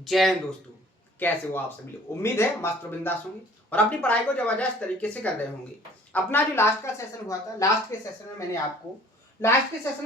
जय हिंद दोस्तों, कैसे हो आप सभी लोग। उम्मीद है मस्त और बिंदास होंगे और अपनी पढ़ाई को जबरदस्त तरीके से कर रहे होंगे। अपना जो लास्ट का सेशन हुआ था, लास्ट के सेशन में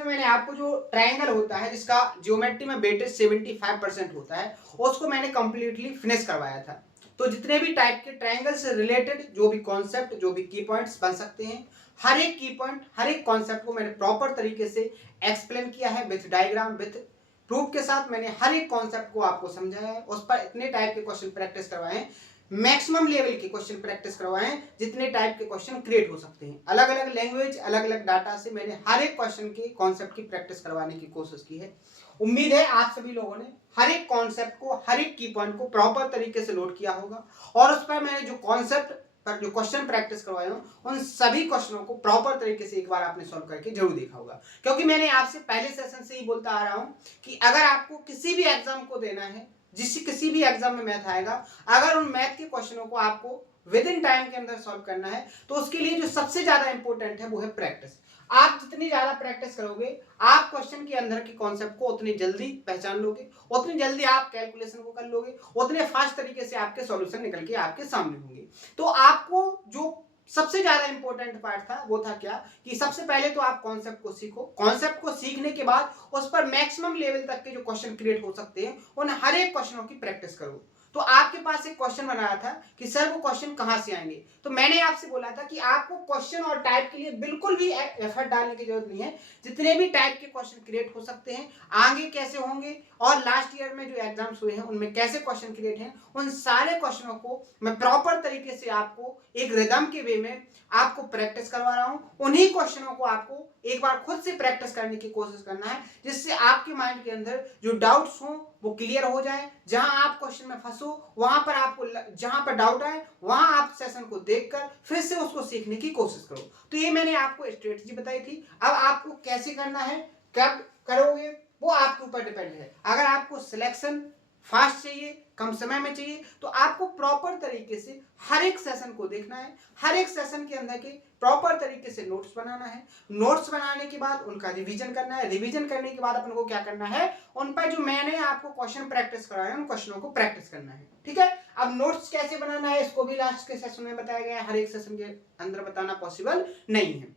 मैंने आपको जो ट्रायंगल होता है जिसका ज्योमेट्री में वेटेज 75% होता है, उसको मैंने कंप्लीटली फिनिश करवाया था। तो जितने भी टाइप के ट्रायंगल से रिलेटेड जो भी कॉन्सेप्ट, जो भी की पॉइंट्स बन सकते हैं, हर एक की पॉइंट, हर एक कॉन्सेप्ट को मैंने प्रॉपर तरीके से एक्सप्लेन किया है विथ डायग्राम, विथ प्रूफ के साथ। मैंने हर एक कॉन्सेप्ट को आपको समझाया है, उस पर इतने टाइप के क्वेश्चन प्रैक्टिस करवाए हैं, मैक्सिमम लेवल के क्वेश्चन प्रैक्टिस करवाए हैं जितने टाइप के क्वेश्चन क्रिएट हो सकते हैं। अलग अलग लैंग्वेज, अलग अलग डाटा से मैंने हर एक क्वेश्चन के कॉन्सेप्ट की प्रैक्टिस करवाने की कोशिश की है। उम्मीद है आप सभी लोगों ने हर एक कॉन्सेप्ट को, हर एक की पॉइंट को प्रॉपर तरीके से नोट किया होगा और उस पर मैंने जो कॉन्सेप्ट पर जो क्वेश्चन प्रैक्टिस करवाए हो, उन सभी क्वेश्चनों को प्रॉपर तरीके से एक बार आपने सॉल्व करके जरूर देखा होगा। क्योंकि मैंने आपसे पहले सेशन से ही बोलता आ रहा हूं कि अगर आपको किसी भी एग्जाम को देना है, किसी भी एग्जाम में मैथ आएगा, अगर उन मैथ के क्वेश्चनों को आपको विद इन टाइम के अंदर सॉल्व करना है, तो उसके लिए जो सबसे ज्यादा इंपॉर्टेंट है वो है प्रैक्टिस। आप जितनी ज्यादा प्रैक्टिस करोगे, आप क्वेश्चन के अंदर के कॉन्सेप्ट को उतनी जल्दी पहचान लोगे, उतनी जल्दी आप कैलकुलेशन को कर लोगे, उतने फास्ट तरीके से आपके सॉल्यूशन निकल के आपके सामने होंगे। तो आपको जो सबसे ज्यादा इंपॉर्टेंट पार्ट था वो था क्या, कि सबसे पहले तो आप कॉन्सेप्ट को सीखो। कॉन्सेप्ट को सीखने के बाद उस पर मैक्सिमम लेवल तक के जो क्वेश्चन क्रिएट हो सकते हैं, उन हर एक क्वेश्चनों की प्रैक्टिस करो। तो आपके पास एक क्वेश्चन बनाया था कि सर वो क्वेश्चन कहां से आएंगे, तो मैंने आपसे बोला था कि आपको क्वेश्चन और टाइप के लिए बिल्कुल भी एफर्ट डालने की जरूरत नहीं है। जितने भी टाइप के क्वेश्चन क्रिएट हो सकते हैं, आगे कैसे होंगे और लास्ट ईयर में जो एग्जाम्स हुए हैं उनमें कैसे क्वेश्चन क्रिएट हैं, उन सारे क्वेश्चनों को मैं प्रॉपर तरीके से आपको एक रिदम के वे में आपको प्रैक्टिस करवा रहा हूं। उन्हीं क्वेश्चनों को आपको एक बार खुद से प्रैक्टिस करने की कोशिश करना है, जिससे आपके माइंड के अंदर जो डाउट्स हो वो क्लियर हो जाए। जहां आप क्वेश्चन में फंसो, वहां पर आपको जहां पर डाउट आए, वहां आप सेशन को देखकर फिर से उसको सीखने की कोशिश करो। तो ये मैंने आपको स्ट्रेटजी बताई थी। अब आपको कैसे करना है, कब करोगे, वो आपके ऊपर डिपेंड है। अगर आपको सिलेक्शन फास्ट चाहिए, कम समय में चाहिए, तो आपको प्रॉपर तरीके से हर एक सेशन को देखना है, हर एक सेशन के अंदर के प्रॉपर तरीके से नोट्स बनाना है। नोट्स बनाने के बाद उनका रिवीजन करना है। रिवीजन करने के बाद अपन को क्या करना है, उन पर जो मैंने आपको क्वेश्चन प्रैक्टिस कराया उन क्वेश्चनों को प्रैक्टिस करना है। ठीक है। अब नोट्स कैसे बनाना है इसको भी लास्ट के सेशन में बताया गया है, हर एक सेशन के अंदर बताना पॉसिबल नहीं है।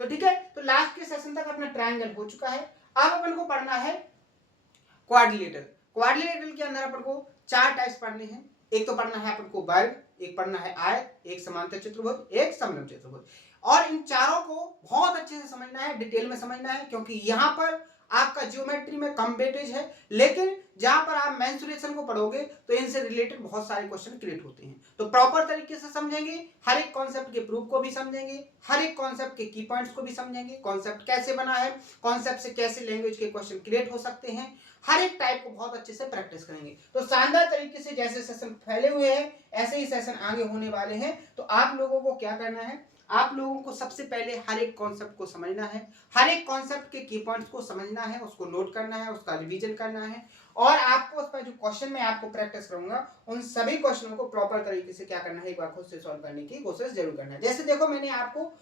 तो ठीक है, तो लास्ट के सेशन तक अपना ट्रायंगल हो चुका है। अब अपन को पढ़ना है क्वाड्रिलेटरल। क्वाड्रिलेटरल के अंदर अपन को चार टाइप्स पढ़ने हैं। एक तो पढ़ना है अपन को वर्ग, एक पढ़ना है आयत, एक समांतर चतुर्भुज, एक समलंब चतुर्भुज। और इन चारों को बहुत अच्छे से समझना है, डिटेल में समझना है, क्योंकि यहां पर आपका ज्योमेट्री में कम वेटेज है, लेकिन जहां पर आप मेंसुरेशन को पढ़ोगे तो इनसे रिलेटेड बहुत सारे क्वेश्चन क्रिएट होते हैं। तो प्रॉपर तरीके से समझेंगे, हर एक कॉन्सेप्ट के प्रूफ को भी समझेंगे, हर एक कॉन्सेप्ट के की पॉइंट्स को भी समझेंगे, कॉन्सेप्ट कैसे बना है, कॉन्सेप्ट से कैसे लैंग्वेज के क्वेश्चन क्रिएट हो सकते हैं, हर एक टाइप को बहुत अच्छे से प्रैक्टिस करेंगे। तो शानदार तरीके से जैसे सेशन फैले हुए हैं, ऐसे ही सेशन आगे होने वाले हैं। तो आप लोगों को क्या करना है, आप लोगों को सबसे पहले हर एक कॉन्सेप्ट को समझना है, हर एक कॉन्सेप्ट के की पॉइंट्स को समझना है, उसको नोट करना है, उसका रिवीजन करना है, और आपको उस पर जो क्वेश्चन मैं आपको प्रैक्टिस करूंगा उन सभी क्वेश्चनों को प्रॉपर तरीके से क्या करना है, एक बार खुद से सॉल्व करने की कोशिश जरूर करना है। जैसे देखो, मैंने आपको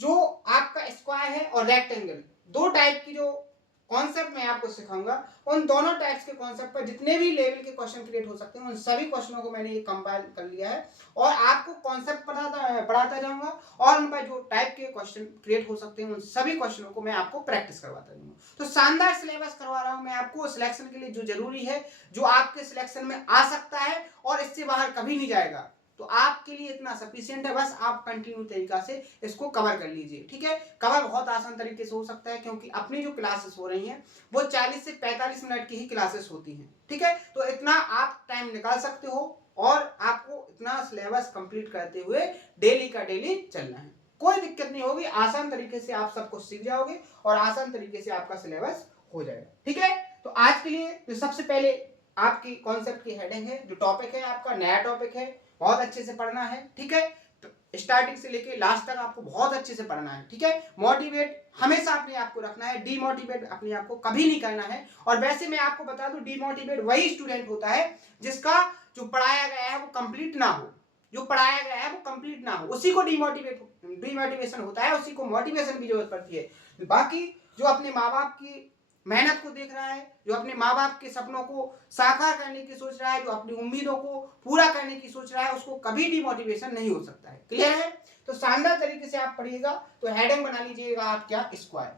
जो आपका स्क्वायर है और रेक्टेंगल, दो टाइप की जो कॉन्सेप्ट मैं आपको सिखाऊंगा, उन दोनों टाइप्स के कॉन्सेप्ट पर जितने भी लेवल के क्वेश्चन क्रिएट हो सकते हैं, उन सभी क्वेश्चनों को मैंने ये कंपाइल कर लिया है और आपको कॉन्सेप्ट पढ़ाता जाऊंगा, और उन पर जो टाइप के क्वेश्चन क्रिएट हो सकते हैं उन सभी क्वेश्चनों को मैं आपको प्रैक्टिस करवाता जाऊंगा। तो शानदार सिलेबस करवा रहा हूं मैं आपको सिलेक्शन के लिए, जो जरूरी है, जो आपके सिलेक्शन में आ सकता है और इससे बाहर कभी नहीं जाएगा। तो आपके लिए इतना सफिशिएंट है, बस आप कंटिन्यू तरीका से इसको कवर कर लीजिए। ठीक है, कवर बहुत आसान तरीके से हो सकता है, क्योंकि अपनी जो क्लासेस हो रही हैं वो 40 से 45 मिनट की ही क्लासेस होती हैं। ठीक है, तो इतना आप टाइम निकाल सकते हो और आपको इतना सिलेबस कंप्लीट करते हुए डेली का डेली चलना है। कोई दिक्कत नहीं होगी, आसान तरीके से आप सब कुछ सीख जाओगे और आसान तरीके से आपका सिलेबस हो जाएगा। ठीक है, तो आज के लिए जो सबसे पहले आपकी कॉन्सेप्ट की हेडिंग है, जो टॉपिक है आपका नया टॉपिक है, बहुत अच्छे से पढ़ना है। ठीक है, तो स्टार्टिंग से लेके लास्ट तक आपको बहुत अच्छे से पढ़ना है। ठीक है, मोटिवेट हमेशा अपने आप को रखना है, डीमोटिवेट अपने आप को कभी नहीं करना है। और वैसे मैं आपको बता दूं, डीमोटिवेट वही स्टूडेंट होता है जिसका जो पढ़ाया गया है वो कंप्लीट ना हो, जो पढ़ाया गया है वो कंप्लीट ना हो, उसी को डीमोटिवेशन होता है, उसी को मोटिवेशन की जरूरत पड़ती है। बाकी जो अपने माँ बाप की मेहनत को देख रहा है, जो अपने माँ बाप के सपनों को साकार करने की सोच रहा है, जो अपनी उम्मीदों को पूरा करने की सोच रहा है, उसको कभी डिमोटिवेशन नहीं हो सकता है। क्लियर है? तो शानदार तरीके से आप पढ़िएगा। तो हेडिंग बना लीजिएगा आप क्या, स्क्वायर।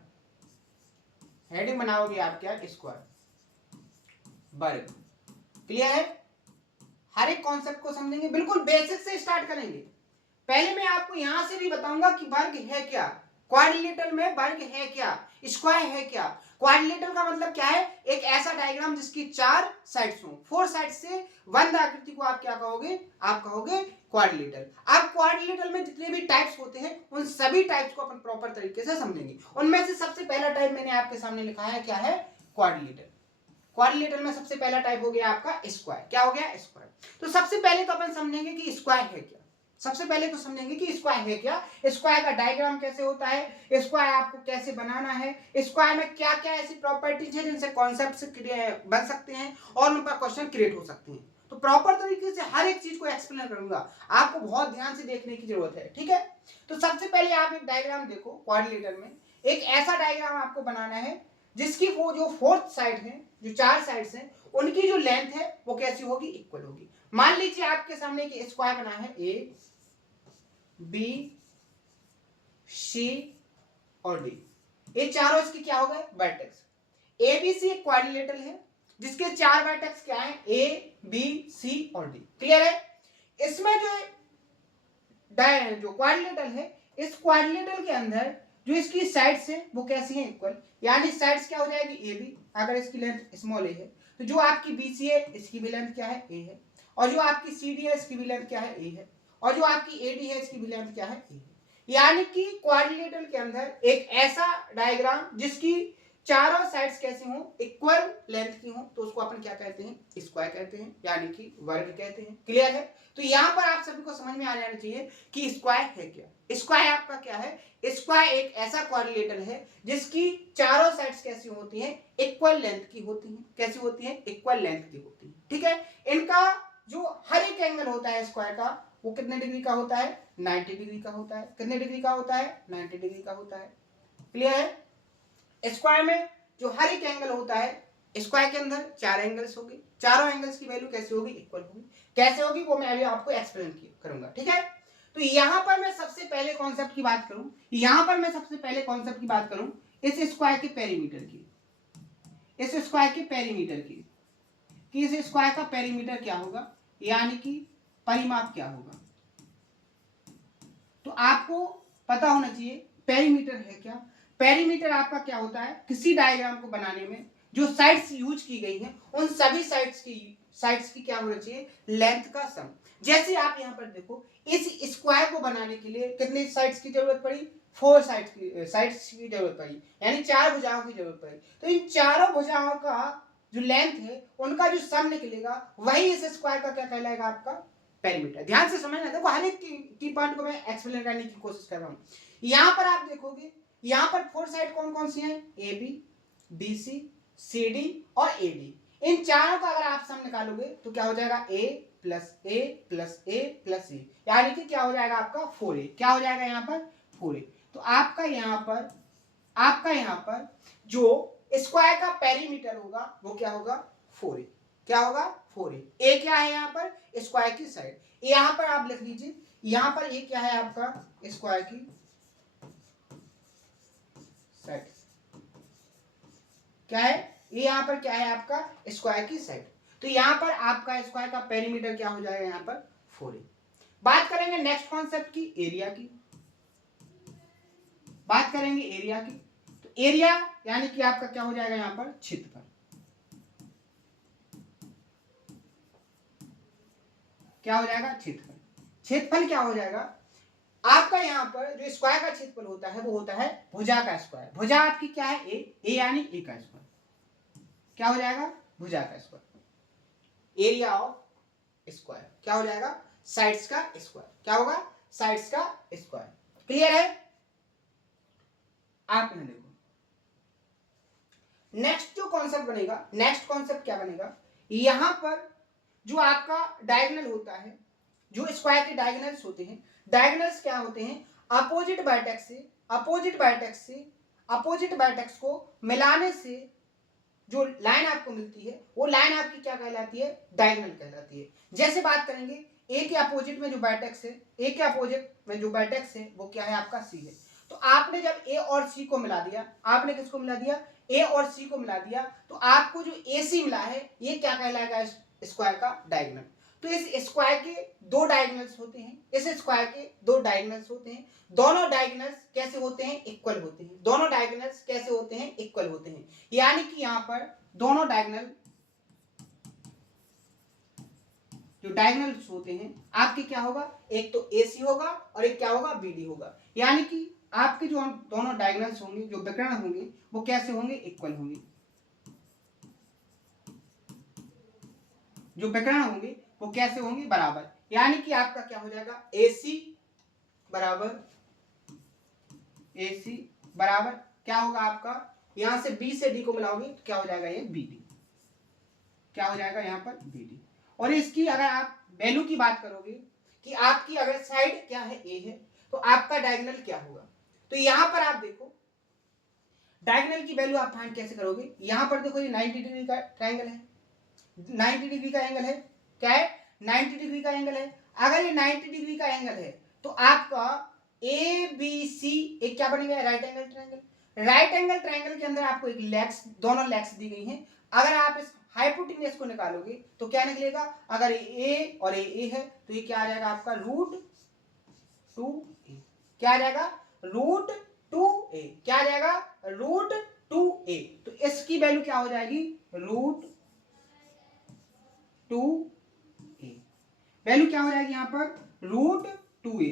हेडिंग बनाओगे आप क्या, स्क्वायर, वर्ग। क्लियर है? हर एक कॉन्सेप्ट को समझेंगे, बिल्कुल बेसिक से स्टार्ट करेंगे। पहले मैं आपको यहां से भी बताऊंगा कि वर्ग है क्या, क्वाड्रिलेटरल में वर्ग है क्या, स्क्वायर है क्या। क्वाड्रिलेटरल का मतलब क्या है, एक ऐसा डायग्राम जिसकी 4 साइड्स हो, 4 साइड से बंद आकृति को आप क्या कहोगे, आप कहोगे क्वाड्रिलेटरल। अब क्वाड्रिलेटरल में जितने भी टाइप्स होते हैं उन सभी टाइप्स को अपन प्रॉपर तरीके से समझेंगे। उनमें से सबसे पहला टाइप मैंने आपके सामने लिखा है, क्या है, क्वाड्रिलेटरल। क्वाड्रिलेटरल में सबसे पहला टाइप हो गया आपका स्क्वायर। क्या हो गया, स्क्वायर। तो सबसे पहले तो अपन समझेंगे कि स्क्वायर है क्या। सबसे पहले तो समझेंगे कि स्क्वायर है क्या, स्क्वायर का डायग्राम कैसे होता है, स्क्वायर आपको कैसे बनाना है, स्क्वायर में क्या क्या ऐसी प्रॉपर्टीज है जिनसे कॉन्सेप्ट बन सकते हैं और उन पर क्वेश्चन क्रिएट हो सकते हैं। तो प्रॉपर तरीके से हर एक चीज को एक्सप्लेन करूंगा, आपको बहुत ध्यान से देखने की जरूरत है, ठीक है। तो सबसे पहले आप एक डायग्राम देखो, क्वाड्रिलेटरल में एक ऐसा डायग्राम आपको बनाना है जिसकी वो जो 4th साइड है, जो 4 साइड्स हैं, उनकी जो लेंथ है वो कैसी होगी, इक्वल होगी। मान लीजिए आपके सामने एक स्क्वायर बना है, ए बी सी और डी, ये चारों इसके क्या हो गए, वर्टेक्स। ए बी सी एक क्वाड्रिलेटरल है जिसके 4 वर्टेक्स क्या है, ए बी सी और डी। क्लियर है? इसमें जो क्वाड्रिलेटरल है, इस क्वाड्रिलेटरल के अंदर जो इसकी साइड्स है वो कैसी हैं, इक्वल। यानी साइड्स क्या हो जाएगी, ए बी, अगर इसकी लेंथ स्मॉल ए है तो जो आपकी बी सी है इसकी भी लेंथ क्या है, ए है, और जो आपकी सी डी है इसकी भी लेंथ क्या है, ए है, और जो आपकी ए डी है इसकी भी लेंथ क्या है, ए है। यानी कि क्वाड्रिलेटरल के अंदर एक ऐसा डायग्राम जिसकी चारों साइड्स कैसी हो, इक्वल लेंथ की हो, तो उसको अपन क्या कहते हैं, स्क्वायर कहते हैं, यानी कि वर्ग कहते हैं। क्लियर है? तो यहां पर आप सभी को समझ में आ जाना चाहिए कि स्क्वायर है क्या। स्क्वायर आपका क्या है, स्क्वायर एक ऐसा क्वाड्रिलेटरल है जिसकी चारों साइड्स कैसी होती हैं, इक्वल लेंथ की होती हैं। कैसी होती हैं, इक्वल लेंथ की होती हैं, ठीक है। इनका जो हर एक एंगल होता है स्क्वायर का, वो कितने डिग्री का होता है, 90 डिग्री का होता है। कितने डिग्री का होता है, 90 डिग्री का होता है। क्लियर है? स्क्वायर में जो हर एक एंगल होता है, स्क्वायर के अंदर 4 एंगल्स होंगे, चारों एंगल्स की वैल्यू कैसे होगी, इक्वल होगी। कैसे होगी वो मैं अभी आपको एक्सप्लेन करूंगा, ठीक है। तो यहां पर मैं सबसे पहले कॉन्सेप्ट की बात करूं, यहां पर मैं सबसे पहले कॉन्सेप्ट की बात करूं इस स्क्वायर के पेरीमीटर की, इस स्क्वायर के पेरीमीटर की, कि इस स्क्वायर का पेरीमीटर क्या होगा, यानी कि परिमाप क्या होगा। तो आपको पता होना चाहिए पेरीमीटर है क्या। पेरीमीटर आपका क्या होता है, किसी डायग्राम को बनाने में जो साइड्स यूज की गई हैं उन सभी साइड्स की क्या होना चाहिए, लेंथ का सम। जैसे आप यहां पर देखो, इस स्क्वायर को बनाने के लिए कितनी साइड्स की जरूरत पड़ी, 4 साइड्स की जरूरत पड़ी, यानी 4 भुजाओं की जरूरत पड़ी। तो इन चारों भुजाओं का जो लेंथ है उनका जो सम निकलेगा वही इस स्क्वायर का क्या कहलाएगा, आपका पेरीमीटर। ध्यान से समझना, देखो हर एक की पॉइंट को मैं एक्सप्लेन करने की कोशिश कर रहा हूं। यहां पर आप देखोगे, यहां पर 4 साइड कौन कौन सी हैं, A B, B C, C D और ए डी। इन चारों का अगर आप सम निकालोगे तो क्या हो जाएगा, ए प्लस ए प्लस ए प्लस ए, यानी कि क्या हो जाएगा आपका 4a। क्या हो जाएगा यहाँ पर, 4a। तो आपका यहाँ पर जो स्क्वायर का पेरीमीटर होगा वो क्या होगा, 4a। क्या होगा, 4a। ए क्या है यहाँ पर, स्क्वायर की साइड। यहाँ पर आप लिख लीजिए, यहाँ पर ये क्या है आपका, स्क्वायर की साइड। क्या है ये, यहाँ पर क्या है आपका, स्क्वायर की साइड। तो यहाँ पर आपका स्क्वायर का पेरीमीटर क्या हो जाएगा, यहाँ पर 4a। बात करेंगे नेक्स्ट कॉन्सेप्ट की, एरिया की। बात करेंगे एरिया की, तो एरिया यानी कि आपका क्या हो जाएगा, यहाँ पर क्षेत्रफल। क्या हो जाएगा, क्षेत्रफल। क्षेत्रफल क्या हो जाएगा आपका, यहाँ पर जो स्क्वायर का क्षेत्रफल होता है वो होता है भुजा का स्क्वायर। भुजा आपकी क्या है, ए यानी ए का स्क्वायर। क्या हो जाएगा, भुजा का स्क्वायर। एरिया ऑफ स्क्वायर क्या हो जाएगा, साइड्स का स्क्वायर। क्या होगा, साइड्स का स्क्वायर। क्लियर है? आप यहां देखो, नेक्स्ट जो कॉन्सेप्ट बनेगा, नेक्स्ट कॉन्सेप्ट क्या बनेगा, यहां पर जो आपका डायगोनल होता है, जो स्क्वायर के डायगोनल्स होते हैं, डायगोनल्स क्या होते हैं, अपोजिट वर्टेक्स को मिलाने से जो लाइन आपको मिलती है वो लाइन आपकी क्या कहलाती है, डायगोनल कहलाती है। जैसे बात करेंगे ए के अपोजिट में जो वर्टेक्स है, ए के अपोजिट में जो वर्टेक्स है वो क्या है आपका सी है। तो आपने जब ए और सी को मिला दिया, आपने किसको मिला दिया, ए और सी को मिला दिया, तो आपको जो ए सी मिला है ये क्या कहलाएगा, स्क्वायर का डायगोनल। तो इस स्क्वायर के दो डायगोनल्स होते हैं, इस स्क्वायर के दो डायगोनल्स होते हैं, दोनों डायगोनल्स कैसे होते हैं, इक्वल होते हैं, दोनों डायगोनल्स कैसे होते हैं, इक्वल होते हैं। यानी कि यहां पर दोनों डायगोनल जो डायगोनल्स होते हैं आपके क्या होगा, एक तो AC होगा और एक क्या होगा, BD होगा। यानी कि आपके जो दोनों डायगोनल्स होंगे, जो विकर्ण होंगे, वो कैसे होंगे, इक्वल होंगे। जो विकर्ण होंगे वो कैसे होंगे, बराबर। यानी कि आपका क्या हो जाएगा, AC बराबर क्या होगा आपका, यहां से B से D को मिलाओगे तो क्या हो जाएगा, ये BD, क्या हो जाएगा यहाँ पर BD। और इसकी अगर आप वैल्यू की बात करोगे कि आपकी अगर साइड क्या है, A है, तो आपका डायगोनल क्या होगा। तो यहां पर आप देखो डायगोनल की वैल्यू आप फाइंड कैसे करोगे। यहां पर देखो ये 90 डिग्री का ट्रायंगल है, 90 डिग्री का एंगल है, क्या है, 90 डिग्री का एंगल है। अगर ये 90 डिग्री का एंगल है तो आपका ABC एक क्या बनेगा, right angle triangle. Right angle triangle के अंदर आपको एक लेग्स, दोनों लेग्स दी गई हैं। अगर आप इस हाइपोटेन्यूज को निकालोगे तो क्या निकलेगा, अगर ए और ए है तो ये क्या आ जाएगा आपका, √2a। क्या आ जाएगा, √2a। क्या आ जाएगा, √2a। तो इसकी वैल्यू क्या हो जाएगी, √2a। वैल्यू क्या हो जाएगी यहां पर, √2a।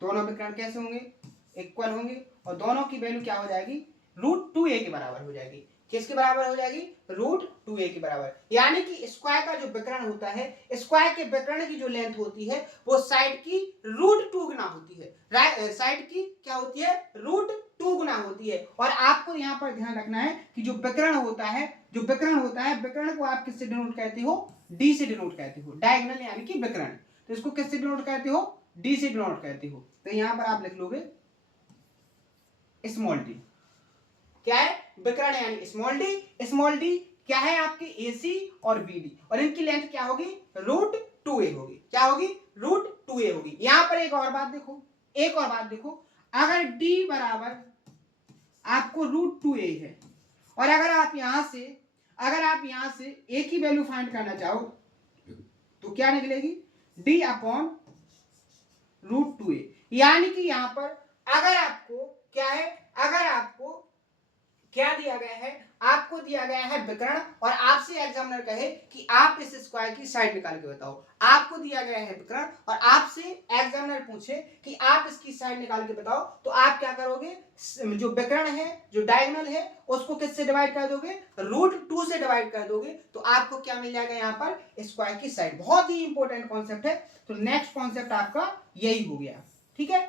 दोनों विकर्ण कैसे होंगे, इक्वल होंगे, और दोनों की वैल्यू क्या हो जाएगी, √2a के बराबर हो जाएगी। किसके बराबर हो जाएगी, √2a के बराबर। यानी कि स्क्वायर का जो विकर्ण होता है, स्क्वायर के विकर्ण की जो लेंथ होती है वो साइड की √2 गुना होती है। साइड की क्या होती है, √2 गुना होती है। और आपको यहाँ पर ध्यान रखना है कि जो विकर्ण होता है, जो विकर्ण होता है, विकर्ण को आप किससे डिनोट कहते हो, D से डिनोट कहते हो। डायगोनल यानी कि विकर्ण, तो इसको किससे डिनोट कहते हो, D से डिनोट कहते हो। तो यहां पर आप लिख लोगे स्मॉल d। क्या है, विकर्ण यानी स्मॉल d क्या है आपके AC और BD, और इनकी लेंथ क्या होगी, √2a होगी। क्या होगी, √2a होगी। यहां पर एक और बात देखो, एक और बात देखो, अगर D बराबर आपको √2a है, और अगर आप यहां से a की वैल्यू फाइंड करना चाहो तो क्या निकलेगी, D अपॉन √2a। यानी कि यहां पर अगर आपको क्या है, अगर आपको क्या दिया गया है, आपको दिया गया है विकर्ण, और आपसे एग्जामिनर कहे कि आप इस स्क्वायर की साइड निकाल के बताओ। आपको दिया गया है विकर्ण और आपसे एग्जामिनर पूछे कि आप इसकी साइड निकाल के बताओ, तो आप क्या करोगे, जो विकर्ण है, जो डायगोनल है, उसको किससे डिवाइड कर दोगे, √2 से डिवाइड कर दोगे, तो आपको क्या मिल जाएगा यहाँ पर, स्क्वायर की साइड। बहुत ही इंपॉर्टेंट कॉन्सेप्ट है। तो नेक्स्ट कॉन्सेप्ट आपका यही हो गया। ठीक है,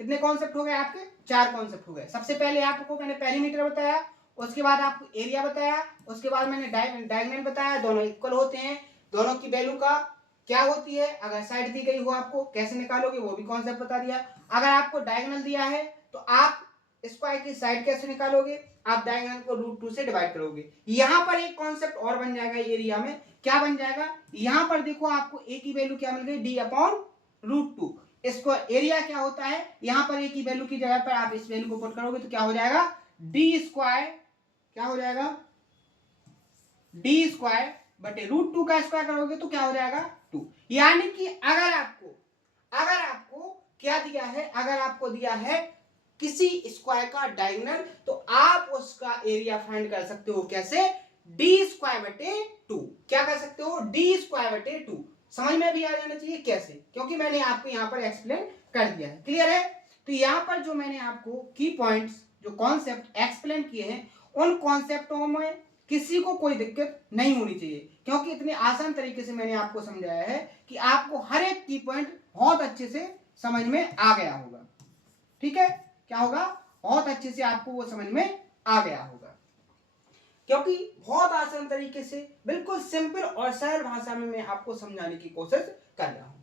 कितने कॉन्सेप्ट हो गए आपके, 4 कॉन्सेप्ट हो गए। सबसे पहले आपको मैंने पेरीमीटर बताया, उसके बाद आपको एरिया बताया, उसके बाद मैंने डायगोनल बताया, दोनों इक्वल होते हैं, दोनों की वैल्यू का क्या होती है, अगर साइड दी गई हो आपको कैसे निकालोगे वो भी कॉन्सेप्ट बता दिया। अगर आपको डायगोनल दिया है तो आप स्क्वायर की साइड कैसे निकालोगे, आप डायगोनल को √2 से डिवाइड करोगे। यहां पर एक कॉन्सेप्ट और बन जाएगा एरिया में, क्या बन जाएगा, यहां पर देखो आपको ए की वैल्यू क्या मिल गई, D अपॉन √2। इसको एरिया क्या होता है, यहां पर ए की वैल्यू की जगह पर आप इस वैल्यू को पुट करोगे तो क्या हो जाएगा, D स्क्वायर, क्या हो जाएगा, D स्क्वायर बटे √2 का स्क्वायर करोगे तो क्या हो जाएगा, 2। यानी कि अगर आपको क्या दिया है, अगर आपको दिया है किसी स्क्वायर का डायगोनल, तो आप उसका एरिया फाइंड कर सकते हो कैसे, D स्क्वायर बटे 2। क्या कर सकते हो, D स्क्वायर बटे 2। समझ में भी आ जाना चाहिए कैसे, क्योंकि मैंने आपको यहां पर एक्सप्लेन कर दिया है। क्लियर है। तो यहां पर जो मैंने आपको की पॉइंट्स, जो कॉन्सेप्ट एक्सप्लेन किए हैं, उन कॉन्सेप्टों में किसी को कोई दिक्कत नहीं होनी चाहिए, क्योंकि इतने आसान तरीके से मैंने आपको समझाया है कि आपको हर एक की पॉइंट बहुत अच्छे से समझ में आ गया होगा। ठीक है, क्या होगा, बहुत अच्छे से आपको वो समझ में आ गया होगा, क्योंकि बहुत आसान तरीके से बिल्कुल सिंपल और सरल भाषा में मैं आपको समझाने की कोशिश कर रहा हूं।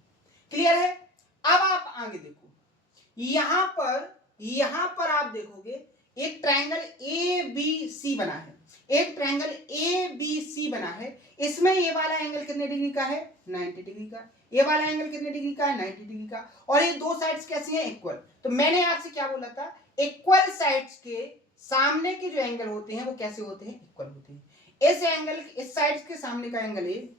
क्लियर है। अब आप आगे देखो, यहां पर आप देखोगे एक ट्रायंगल ABC बना है। एक ट्रायंगल ए बी सी बना है, इसमें ये वाला एंगल कितने डिग्री का है 90 डिग्री का, ये वाला एंगल कितने डिग्री का है 90 डिग्री का, और ये दो साइड्स कैसी हैं इक्वल। तो मैंने आपसे क्या बोला था, इक्वल साइड्स के सामने के जो एंगल होते हैं वो कैसे होते हैं इक्वल होते हैं। इस एंगल इस साइड्स के सामने का एंगल ए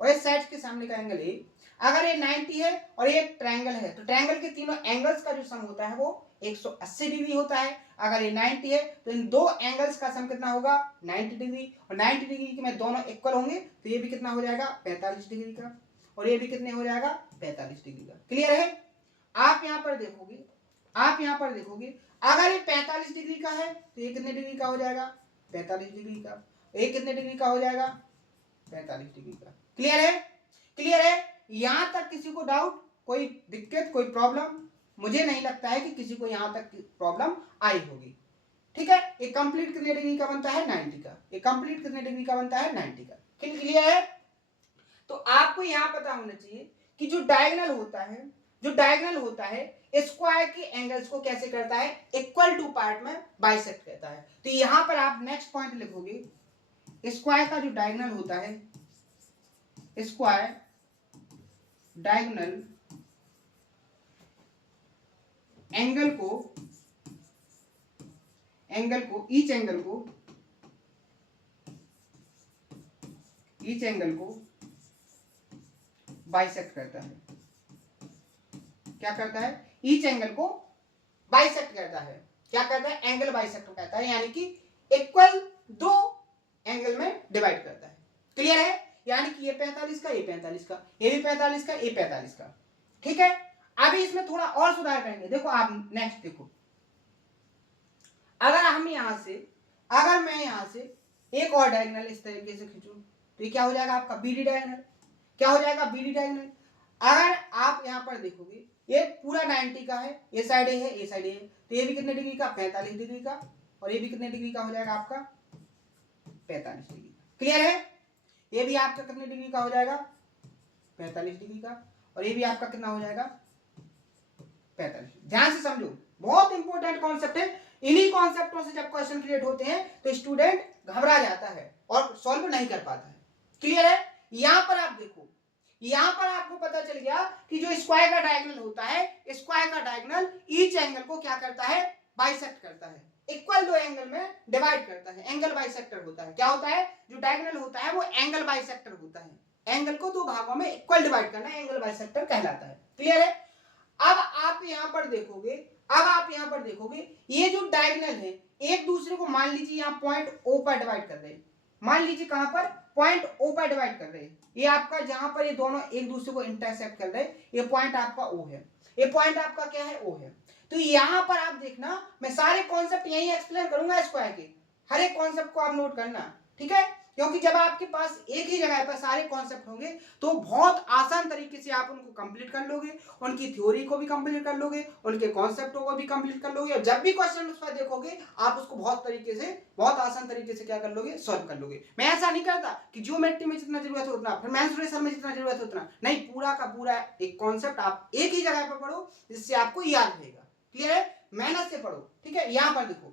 और इस साइड्स के सामने का एंगल ए, अगर ये 90 है और ये ट्रायंगल है तो ट्रायंगल के तीनों एंगल्स का जो सम होता है वो 180 डिग्री होता है। अगर ये 90 है तो इन दो एंगल्स का सम कितना होगा 90 डिग्री, और 90 डिग्री के में दोनों इक्वल होंगे तो ये भी कितना हो जाएगा 45 डिग्री का, और ये भी कितने हो जाएगा 45 डिग्री का। क्लियर है। आप यहाँ पर देखोगे, आप यहाँ पर देखोगे अगर ये 45 डिग्री का है तो ये कितने डिग्री का हो जाएगा 45 डिग्री का, ये कितने डिग्री का हो जाएगा 45 डिग्री का। क्लियर है, क्लियर है। यहां तक किसी को डाउट, कोई दिक्कत, कोई प्रॉब्लम? मुझे नहीं लगता है कि किसी को यहां तक प्रॉब्लम आई होगी। ठीक है, ये कंप्लीट कितने डिग्री का बनता है 90 का, ये कंप्लीट कितने डिग्री का बनता है 90 का। क्लियर है। तो आपको यहां पता होना चाहिए कि जो डायगोनल होता है, जो डायगोनल होता है स्क्वायर के एंगल्स को कैसे करता है इक्वल टू पार्ट में बाइसेक्ट करता है। तो यहां पर आप नेक्स्ट पॉइंट लिखोगे, स्क्वायर का जो डायगोनल होता है, स्क्वायर डायगोनल एंगल को ईच एंगल को बाइसेक्ट करता है। क्या करता है, ईच एंगल को बाइसेक्ट करता है। क्या करता है, एंगल बाइसेक्ट करता है, यानी कि इक्वल दो एंगल में डिवाइड करता है। क्लियर है, यानी कि ये 45 का, ये 45 का, ये भी 45 का, ये 45 का। ठीक है, अभी इसमें थोड़ा और सुधार करेंगे। देखो आप नेक्स्ट देखो, अगर हम यहां से, अगर मैं यहां से एक और डायगोनल इस तरीके से खींचूं तो ये क्या हो जाएगा आपका बीडी डायगोनल। क्या हो जाएगा बीडी डायगोनल। अगर आप यहां पर देखोगे ये पूरा 90 का है, ये साइड ए है, ये साइड ए है, तो ये भी कितने डिग्री का 45 डिग्री का, और ये भी कितने डिग्री का हो जाएगा आपका 45 डिग्री। क्लियर है, ये भी आपका कितने डिग्री का हो जाएगा 45 डिग्री का, और ये भी आपका कितना हो जाएगा 45। ध्यान से समझो, बहुत इंपॉर्टेंट कॉन्सेप्ट है। इन्हीं कॉन्सेप्टों से जब क्वेश्चन क्रिएट होते हैं तो स्टूडेंट घबरा जाता है और सॉल्व नहीं कर पाता है। क्लियर है। यहां पर आप देखो, यहां पर आपको पता चल गया कि जो स्क्वायर का डायगोनल होता है, स्क्वायर का डायगोनल ईच एंगल को क्या करता है बाइसेक्ट करता है, इक्वल दो एंगल में डिवाइड करता है, एंगल बाइसेक्टर होता है। क्या होता है, जो डायगोनल होता है वो एंगल बाइसेक्टर होता है, एंगल को दो भागों में इक्वल डिवाइड करना एंगल बाइसेक्टर कहलाता है। क्लियर है। अब आप यहां पर देखोगे, अब आप यहां पर देखोगे ये जो डायगोनल है एक दूसरे को मान लीजिए यहां पॉइंट ओ पर डिवाइड कर रहे हैं, मान लीजिए कहां पर पॉइंट ओ पर डिवाइड कर रहे हैं, ये आपका जहां पर ये दोनों एक दूसरे को इंटरसेक्ट कर रहे हैं, ये पॉइंट आपका ओ है, ये पॉइंट आपका क्या है ओ है। तो यहां पर आप देखना, मैं सारे कॉन्सेप्ट यही एक्सप्लेन करूंगा स्क्वायर के, हर एक कॉन्सेप्ट को आप नोट करना। ठीक है, क्योंकि जब आपके पास एक ही जगह पर सारे कॉन्सेप्ट होंगे तो बहुत आसान तरीके से आप उनको कंप्लीट कर लोगे, उनकी थ्योरी को भी कंप्लीट कर लोगे, उनके कॉन्सेप्टों को भी कंप्लीट कर लोगे, और जब भी क्वेश्चन उस पर देखोगे आप उसको बहुत तरीके से, बहुत आसान तरीके से क्या कर लोगे सॉल्व कर लोगे। मैं ऐसा नहीं करता कि ज्योमेट्री में जितना जरूरत है उतना, फिर मेंसुरेशन में जितना जरूरत है उतना नहीं, पूरा का पूरा एक कॉन्सेप्ट आप एक ही जगह पर पढ़ो जिससे आपको याद रहेगा। क्लियर है, मेहनत से पढ़ो। ठीक है, यहां पर देखो,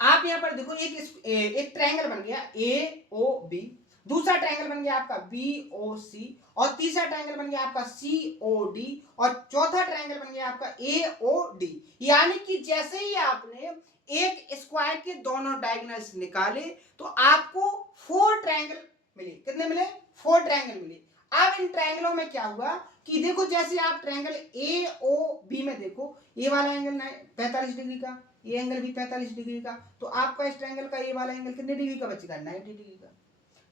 आप यहां पर देखो एक ट्रायंगल बन गया ए ओ बी, दूसरा ट्रायंगल बन गया आपका बी ओ सी, और तीसरा ट्रायंगल बन गया आपका सी ओ डी, और चौथा ट्रायंगल बन गया आपका ए ओ डी। यानी कि जैसे ही आपने एक स्क्वायर के दोनों डायगोनल्स निकाले तो आपको 4 ट्रायंगल मिले। कितने मिले 4 ट्रायंगल मिले। अब इन ट्रायंगलों में क्या हुआ कि देखो, जैसे आप ट्रायंगल ए ओ बी में देखो, ये वाला एंगल 45 डिग्री का, ये एंगल भी 45 डिग्री का, तो आपका इस ट्रायंगल का ये वाला एंगल कितने डिग्री का बचेगा 90 डिग्री का।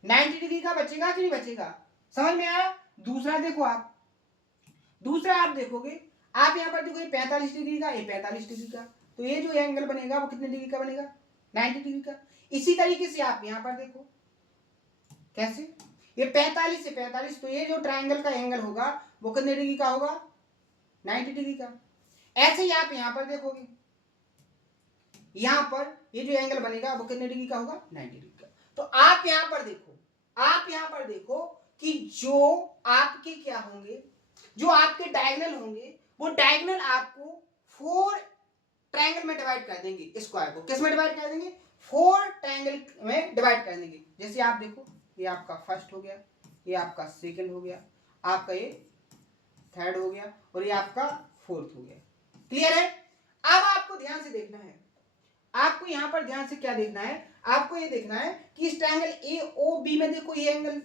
90 डिग्री का बचेगा कि नहीं बचेगा, समझ में आया। दूसरा देखो आप, दूसरा आप देखोगे, आप यहां पर देखो ये 45 डिग्री का, ये 45 डिग्री का, तो ये जो एंगल बनेगा वो कितने डिग्री का बनेगा 90 डिग्री का। इसी तरीके से आप यहां पर देखो कैसे, ये 45 से 45, तो ये जो ट्रायंगल का एंगल होगा वो कितने डिग्री का होगा 90 डिग्री का। ऐसे ही आप यहां पर देखोगे, यहां पर ये जो एंगल बनेगा वो कितने डिग्री का होगा 90 डिग्री का। तो आप यहां पर देखो, आप यहां पर देखो कि जो आपके क्या होंगे, जो आपके डायगोनल होंगे वो डायगोनल आपको 4 ट्रायंगल में डिवाइड कर देंगे स्क्वायर को। किस में डिवाइड कर देंगे? 4 ट्रायंगल में डिवाइड कर देंगे। जैसे आप देखो, ये आपका फर्स्ट हो गया, ये आपका सेकंड हो गया, आपका ये थर्ड हो गया और ये आपका फोर्थ हो गया। क्लियर है? अब आपको ध्यान से देखना है, आपको यहां पर ध्यान से क्या देखना है, आपको ये देखना है कि इस ट्रायंगल ए ओ बी में देखो ये एंगल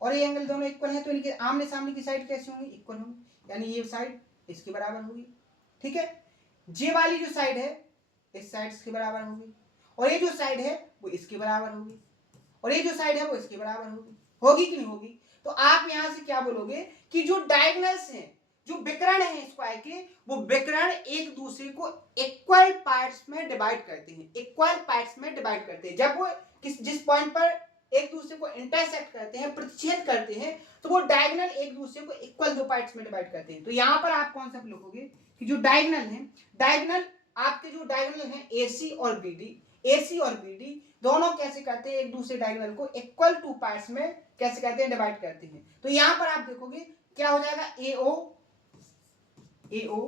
और ये एंगल दोनों इक्वल है, तो इनके आमने सामने की साइड कैसे होंगी? इक्वल होंगी, यानी ये साइड इसके बराबर होगी। ठीक है, जे वाली जो साइड है इस साइड के बराबर होगी और ये जो साइड है वो इसके बराबर होगी और ये जो साइड है वो इसके बराबर होगी। होगी कि नहीं होगी? तो आप यहां से क्या बोलोगे कि जो डायगोनल्स हैं, जो विकर्ण है स्क्वायर के, वो विकर्ण एक दूसरे को इक्वल पार्ट्स में डिवाइड करते हैं, इक्वल पार्ट्स में डिवाइड करते हैं। जब वो जिस पॉइंट पर एक दूसरे को इंटरसेक्ट करते हैं, प्रतिच्छेद करते हैं, तो वो डायगोनल एक दूसरे को इक्वल दो पार्ट्स में डिवाइड करते हैं। तो यहां पर आप कॉन्सेप्ट लिखोगे कि जो डायगोनल है, डायगोनल आपके जो डायगोनल है एसी और बीडी, एसी और बीडी दोनों कैसे करते हैं? एक दूसरे डायगोनल को इक्वल टू पार्ट्स में कैसे करते हैं? डिवाइड करते हैं। तो यहां पर आप देखोगे क्या हो जाएगा? एओ, एओ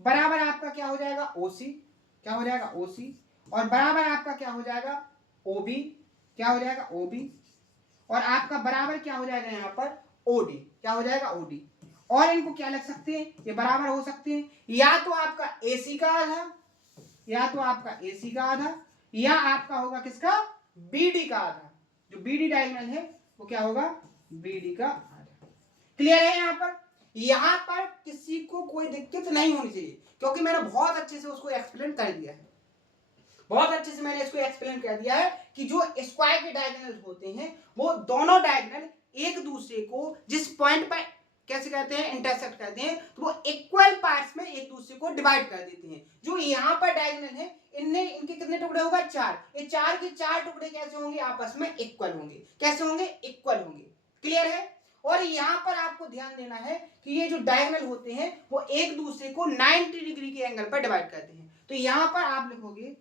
बराबर आपका क्या हो जाएगा? ओसी, क्या हो जाएगा? ओसी, और बराबर आपका क्या हो जाएगा? ओबी, क्या हो जाएगा? ओबी, और आपका बराबर क्या हो जाएगा यहाँ पर? ओडी, क्या हो जाएगा? ओडी। और इनको क्या लिख सकते हैं? ये बराबर हो सकते हैं या तो आपका एसी का आधा, या तो आपका एसी का आधा, या आपका होगा किसका? बीडी का आधा। जो बीडी डायगोनल है वो क्या होगा? बीडी का आधा। क्लियर है? यहां पर किसी को कोई दिक्कत नहीं होनी चाहिए, क्योंकि मैंने बहुत अच्छे से उसको एक्सप्लेन कर दिया है, बहुत अच्छे से मैंने इसको एक्सप्लेन कर दिया है कि जो स्क्वायर के डायगोनल होते हैं वो दोनों डायगोनल एक दूसरे को जिस पॉइंट पर कैसे कहते हैं? इंटरसेक्ट करते हैं, तो वो इक्वल पार्ट्स में एक दूसरे को डिवाइड कर देते हैं। जो यहाँ पर डायगोनल है इनके कितने टुकड़े होगा? 4। ये 4 के 4 टुकड़े कैसे होंगे? आपस में इक्वल होंगे। कैसे होंगे? इक्वल होंगे। क्लियर है? और यहाँ पर आपको ध्यान देना है कि ये जो डायगोनल होते हैं वो एक दूसरे को 90 डिग्री के एंगल पर डिवाइड करते हैं। तो यहाँ पर आप लिखोगे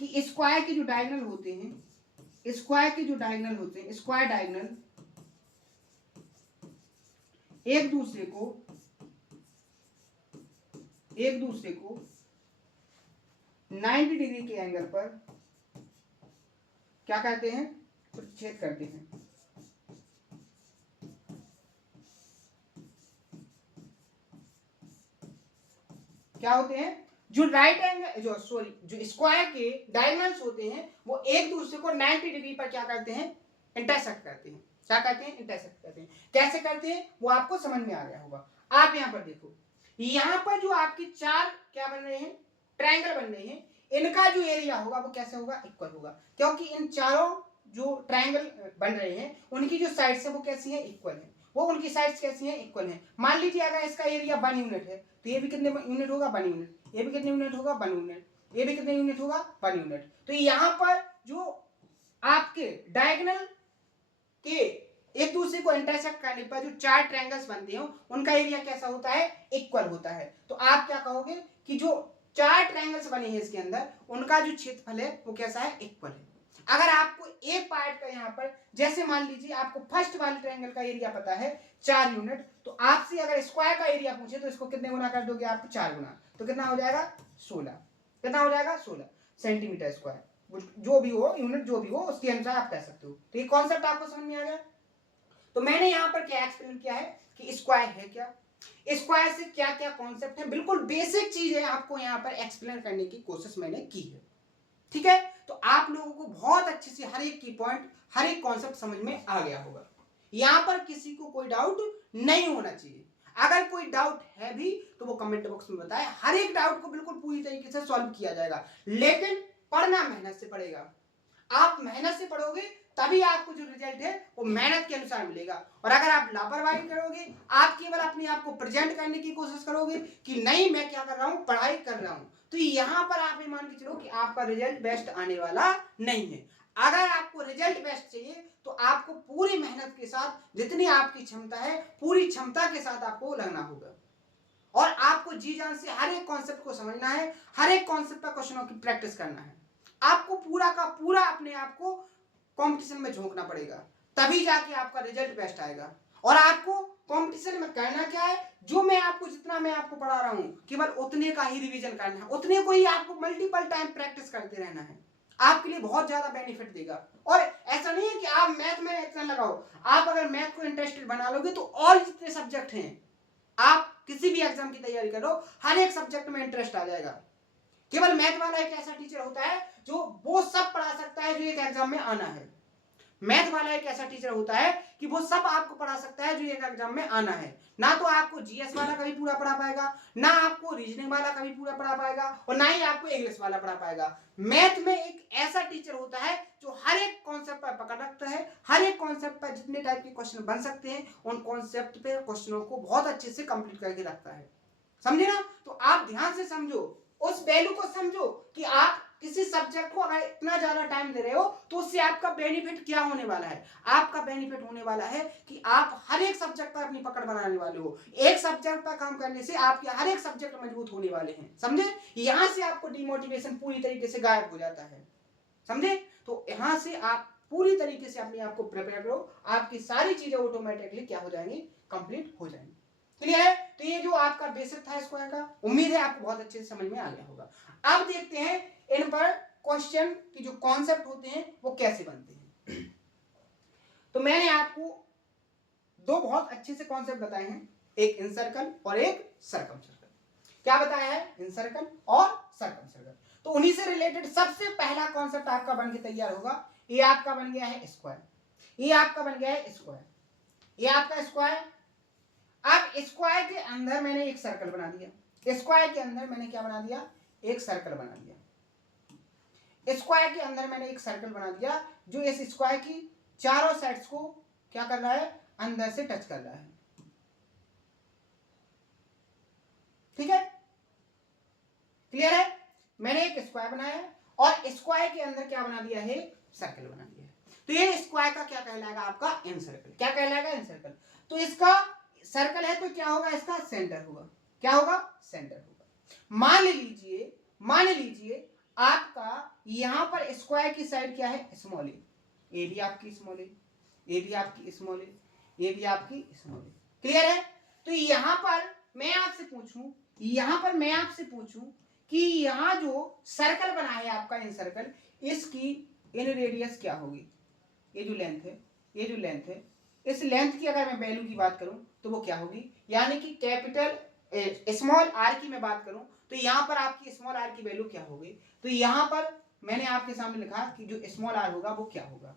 कि स्क्वायर के जो डायगोनल होते हैं, स्क्वायर के जो डायगोनल होते हैं, स्क्वायर डायगोनल एक दूसरे को 90 डिग्री के एंगल पर क्या करते हैं? प्रतिच्छेद करते हैं। क्या होते हैं? जो राइट एंगल जो स्क्वायर के डायगोनल्स होते हैं वो एक दूसरे को 90 डिग्री पर क्या करते हैं? इंटरसेक्ट करते हैं। क्या करते हैं? इंटरसेक्ट करते हैं। कैसे करते हैं वो आपको समझ में आ गया होगा। आप यहां पर देखो, यहां पर जो आपकी 4 क्या बन रहे हैं? ट्रायंगल बन रहे हैं, इनका जो एरिया होगा वो कैसे होगा? इक्वल होगा, क्योंकि इन चारों जो ट्रायंगल बन रहे हैं उनकी जो साइड्स है वो कैसी है? इक्वल है। वो उनकी साइड्स कैसी हैं? इक्वल है। मान लीजिए अगर इसका एरिया 1 यूनिट है तो ये भी कितने यूनिट होगा? 1 यूनिट। ये भी कितने यूनिट होगा? 1 यूनिट। ये भी कितने यूनिट होगा? 1 यूनिट। तो यहाँ पर जो आपके डायगोनल के एक दूसरे को इंटरसेक्ट करने पर जो 4 ट्रायंगल्स बनते हैं उनका एरिया कैसा होता है? इक्वल होता है। तो आप क्या कहोगे कि जो 4 ट्रायंगल्स बने हैं इसके अंदर उनका जो क्षेत्रफल है वो कैसा है? इक्वल है। अगर आपको एक पार्ट का यहाँ पर, जैसे मान लीजिए आपको फर्स्ट वाले ट्रायंगल का एरिया पता है 4 यूनिट, तो आपसे अगर स्क्वायर का एरिया पूछे तो इसको कितने गुना कर दोगे आप? 4 गुना। तो कितना हो जाएगा? 16। कितना हो जाएगा? 16 सेंटीमीटर स्क्वायर। जो भी हो यूनिट, जो भी हो उसके अनुसार आप कह सकते हो। तो ये कॉन्सेप्ट आपको समझ में आ गया? तो मैंने यहाँ पर क्या एक्सप्लेन किया है कि स्क्वायर है क्या, स्क्वायर से क्या क्या कॉन्सेप्ट है, बिल्कुल बेसिक चीजें आपको यहाँ पर एक्सप्लेन करने की कोशिश मैंने की है। ठीक है, तो आप लोगों को बहुत अच्छे से हर एक की पॉइंट, हर एक कॉन्सेप्ट समझ में आ गया होगा। यहां पर किसी को कोई डाउट नहीं होना चाहिए। अगर कोई डाउट है भी तो वो कमेंट बॉक्स में बताएं। हर एक डाउट को बिल्कुल पूरी तरीके से सॉल्व किया जाएगा, लेकिन पढ़ना मेहनत से पड़ेगा। आप मेहनत से पढ़ोगे तभी आपको जो रिजल्ट है वो मेहनत के अनुसार मिलेगा। और अगर आप लापरवाही करोगे, आप केवल अपने आप को प्रेजेंट करने की कोशिश करोगे कि नहीं मैं क्या कर रहा हूं? पढ़ाई कर रहा हूं, तो यहां पर आप ये मान के चलो कि आपका रिजल्ट बेस्ट आने वाला नहीं है। अगर आपको रिजल्ट बेस्ट चाहिए तो आपको पूरी मेहनत के साथ, जितनी आपकी क्षमता है पूरी क्षमता के साथ आपको लगना होगा और आपको जी जान से हर एक कॉन्सेप्ट को समझना है, हर एक कॉन्सेप्ट का क्वेश्चनों की प्रैक्टिस करना है। आपको पूरा का पूरा अपने आप को कंपटीशन में झोंकना पड़ेगा, तभी जाके आपका रिजल्ट बेस्ट आएगा। और आपको कंपटीशन में करना क्या है, जो मैं आपको जितना मैं आपको पढ़ा रहा हूं केवल उतने का ही रिवीजन करना है, उतने को ही आपको मल्टीपल टाइम प्रैक्टिस करते रहना है, आपके लिए बहुत ज्यादा बेनिफिट देगा। और ऐसा नहीं है कि आप मैथ में इतना लगाओ, आप अगर मैथ को इंटरेस्टेड बना लोगे तो और जितने सब्जेक्ट हैं, आप किसी भी एग्जाम की तैयारी करो, हर एक सब्जेक्ट में इंटरेस्ट आ जाएगा। केवल मैथ वाला एक ऐसा टीचर होता है जो वो सब पढ़ा सकता है जो एक एग्जाम में आना है। मैथ वाला एक ऐसा टीचर होता है कि वो सब आपको पढ़ा सकता है जो एक एग्जाम में आना है। ना तो आपको जीएस वाला कभी पूरा पढ़ा पाएगा, ना आपको रीजनिंग वाला कभी पूरा पढ़ा पाएगा, और ना ही आपको इंग्लिश वाला पढ़ा पाएगा। मैथ में एक ऐसा टीचर होता है जो हर एक कॉन्सेप्ट पर पकड़ रखता है, हर एक कॉन्सेप्ट पर जितने टाइप के क्वेश्चन बन सकते हैं उन कॉन्सेप्ट पे क्वेश्चनों को बहुत अच्छे से कंप्लीट करके रखता है। समझे ना? तो आप ध्यान से समझो, उस वैल्यू को समझो कि आप किसी सब्जेक्ट को अगर इतना ज्यादा टाइम दे रहे हो तो उससे आपका बेनिफिट क्या होने वाला है। आपका बेनिफिट होने वाला है कि आप हर एक सब्जेक्ट पर अपनी पकड़ बनाने वाले हो। एक सब्जेक्ट पर काम करने से आपके हर एक सब्जेक्ट मजबूत होने वाले हैं। समझे? यहां से आपको डिमोटिवेशन पूरी तरीके से गायब हो जाता है। समझे? तो यहां से आप पूरी तरीके से अपने आप को प्रिपेयर करो, आपकी सारी चीजें ऑटोमेटिकली क्या हो जाएंगी, कंप्लीट हो जाएंगी। क्लियर है? तो ये जो आपका बेसिक था स्क्वायर का, उम्मीद है आपको बहुत अच्छे से समझ में आ गया होगा। अब देखते हैं इन पर क्वेश्चन की जो कॉन्सेप्ट होते हैं वो कैसे बनते हैं। तो मैंने आपको दो बहुत अच्छे से कॉन्सेप्ट बताए हैं, एक इन सर्कल और एक सर्कम सर्कल। क्या बताया है? इन सर्कल और सर्कम सर्कल। तो उन्हीं से रिलेटेड सबसे पहला कॉन्सेप्ट आपका बन के तैयार होगा। ये आपका बन गया है स्क्वायर, ये आपका बन गया है स्क्वायर, ये आपका स्क्वायर। अब स्क्वायर के अंदर मैंने एक सर्कल बना दिया, स्क्वायर के अंदर मैंने क्या बना दिया, एक सर्कल बना दिया। स्क्वायर के अंदर मैंने एक सर्कल बना दिया जो इस स्क्वायर की चारों साइड्स को क्या कर रहा है, अंदर से टच कर रहा है। ठीक है? क्लियर है? मैंने एक स्क्वायर बनाया और स्क्वायर के अंदर क्या बना दिया है, सर्कल बना दिया है। तो ये स्क्वायर का क्या कहलाएगा, आपका इन सर्कल। क्या कहलाएगा, इन सर्कल। तो इसका सर्कल है तो क्या होगा, इसका सेंटर होगा। क्या होगा, सेंटर होगा। मान लीजिए आपका यहां पर स्क्वायर की साइड क्या है, स्मॉल ए भी आपकी स्मॉल ए, ये भी आपकी स्मॉल ए, ये भी आपकी स्मॉल ए। क्लियर है? तो यहां पर मैं आपसे पूछूं कि यहां जो सर्कल बना है आपका इन सर्कल, इसकी इन रेडियस क्या होगी, ये जो लेंथ है, इस लेंथ की अगर मैं वैल्यू की बात करूं तो वो क्या होगी, यानी कि कैपिटल स्मॉल आर की मैं बात करूं तो यहां पर आपकी स्मॉल आर की वैल्यू क्या होगी। तो यहां पर मैंने आपके सामने लिखा कि जो स्मॉल आर होगा वो क्या होगा,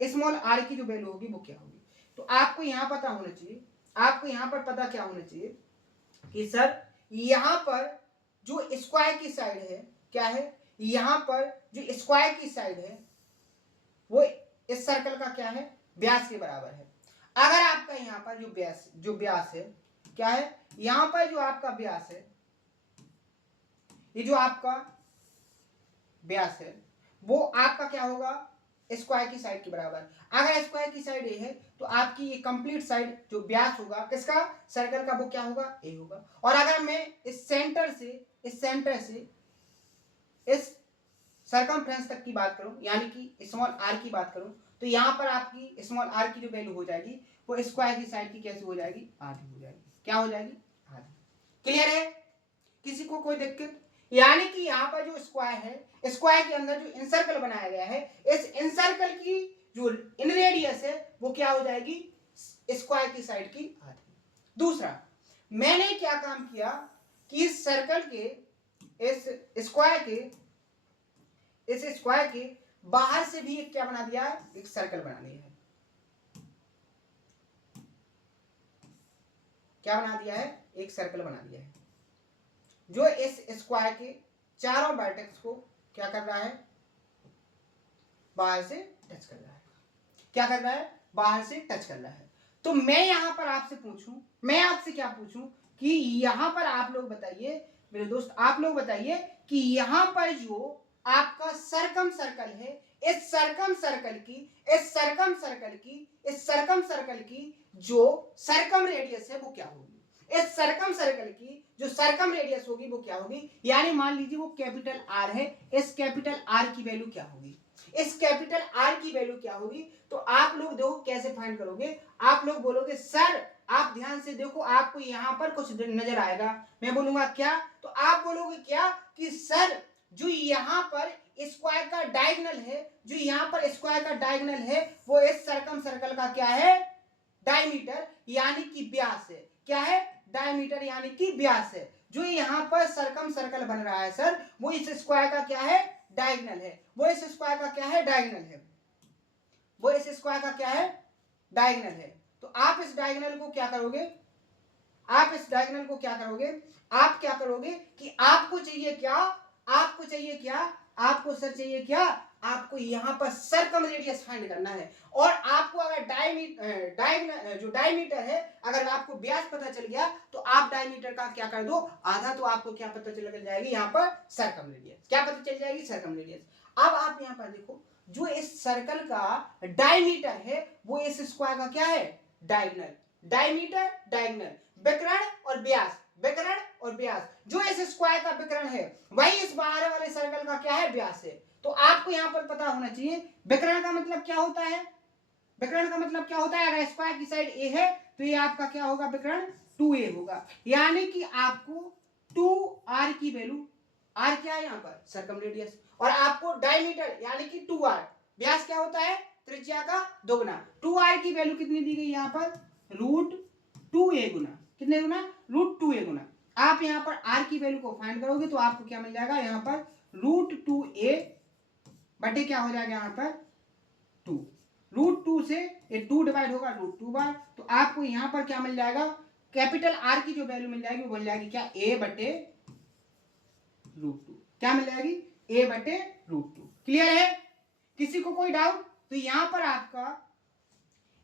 स्मॉल आर की जो वैल्यू होगी वो क्या होगी। तो आपको यहां पता होना चाहिए, आपको यहां पर पता क्या होना चाहिए कि सर यहां पर जो स्क्वायर की साइड है क्या है, यहां पर जो स्क्वायर की साइड है वो इस सर्कल का क्या है, व्यास के बराबर है। अगर आपका यहां पर जो व्यास है क्या है, यहां पर जो आपका व्यास है, ये जो आपका व्यास है वो आपका क्या होगा, स्क्वायर की साइड के बराबर। अगर स्क्वायर की साइड ए है तो आपकी ये कंप्लीट साइड जो व्यास होगा किसका, सर्कल का, वो क्या होगा, ए होगा। और अगर मैं इस सेंटर से इस सर्कमफ्रेंस तक की बात करूं, यानी कि स्मॉल आर की बात करूं, तो यहां पर आपकी स्मॉल आर की जो वैल्यू हो जाएगी वो स्क्वायर की साइड की कैसे हो जाएगी, आधी हो जाएगी। क्या हो जाएगी, आधी। क्लियर है? किसी को कोई दिक्कत? यानी कि यहां पर जो स्क्वायर है, स्क्वायर के अंदर जो इनसर्कल बनाया गया है, इस इनसर्कल की जो इन रेडियस है वो क्या हो जाएगी, स्क्वायर की साइड की आधी। दूसरा, मैंने क्या काम किया कि इस सर्कल के, इस स्क्वायर के बाहर से भी एक क्या बना दिया है, एक सर्कल बना दिया है। क्या बना दिया है, एक सर्कल बना दिया है जो इस स्क्वायर के चारों वर्टेक्स को क्या कर रहा है, बाहर से टच कर रहा है। क्या कर रहा है, बाहर से टच कर रहा है। तो मैं यहां पर आपसे पूछूं, मैं आपसे क्या पूछूं कि यहां पर आप लोग बताइए मेरे दोस्त, आप लोग बताइए कि यहां पर जो आपका सरकम सर्कल है, इस सरकम सर्कल की जो सरकम रेडियस है वो क्या होगी, इस सरकम सर्कल की जो सरकम रेडियस होगी वो क्या होगी। यानी मान लीजिए वो कैपिटल आर है, इस कैपिटल आर की वैल्यू क्या होगी। इस कैपिटल आर की वैल्यू क्या होगी, तो आप लोग देखो कैसे फाइंड करोगे। आप लोग बोलोगे सर, आप ध्यान से देखो, आपको यहां पर कुछ नजर आएगा, मैं बोलूंगा क्या, तो आप बोलोगे क्या कि सर जो यहां पर स्क्वायर का डायगोनल है, जो यहां पर स्क्वायर का डायगोनल है, वो इस सर्कम सर्कल का क्या है, डायमीटर यानी कि व्यास है। क्या है, डायमीटर यानी कि व्यास है। जो यहाँ पर सर्कम सर्कल बन रहा है सर, वो इस स्क्वायर का क्या है, डायगोनल है। वो इस स्क्वायर का क्या है, डायगोनल है। वो इस स्क्वायर का क्या है, डायगोनल है। तो आप इस डायगोनल को क्या करोगे, आप इस डायगोनल को क्या करोगे, आप क्या करोगे कि आपको चाहिए क्या, आपको चाहिए क्या, आपको सर चाहिए क्या, आपको यहां पर सर्कम रेडियस फाइंड करना है। और आपको अगर जो डायमीटर है, अगर आपको व्यास पता चल गया तो आप डायमीटर का क्या कर दो, आधा, तो आपको क्या पता चल जाएगी, यहाँ पर सर्कम रेडियस क्या पता चल जाएगी, सर्कम रेडियस। अब आप यहाँ पर देखो, जो इस सर्कल का डायमीटर है वो इस स्क्वायर का क्या है, डायगोनल। डायमीटर, डायगोनल, विकर्ण और व्यास, विकर्ण और व्यास, जो इस स्क्वायर का विकर्ण है वही इस बाहर वाले सर्कल का क्या है, व्यास है। तो आपको यहां पर पता होना चाहिए विकर्ण का मतलब क्या होता है, विकर्ण का मतलब क्या होता है, अगर स्क्वायर की साइड ए है तो ये आपका क्या होगा, विकर्ण 2a होगा। यानी कि आपको 2r की वैल्यू, r क्या है यहाँ पर, सर्कम रेडियस, और आपको डायमीटर यानी कि 2r, व्यास क्या होता है, त्रिज्या का दोगुना, 2r की वैल्यू कितनी दी गई यहाँ पर, √2a गुना, कितने गुना, √2a गुना। आप यहाँ पर r की वैल्यू को फाइंड करोगे तो आपको क्या मिल जाएगा, यहाँ पर √2a बटे क्या हो जाएगा, यहाँ पर 2, √2 से ये 2 डिवाइड होगा √2 बार, तो आपको यहाँ पर क्या मिल जाएगा, कैपिटल आर की जो वैल्यू मिल जाएगी वो मिल जाएगी क्या, a बटे √2, क्या मिल जाएगी, a बटे √2। क्लियर है, किसी को कोई डाउट, तो यहां पर आपका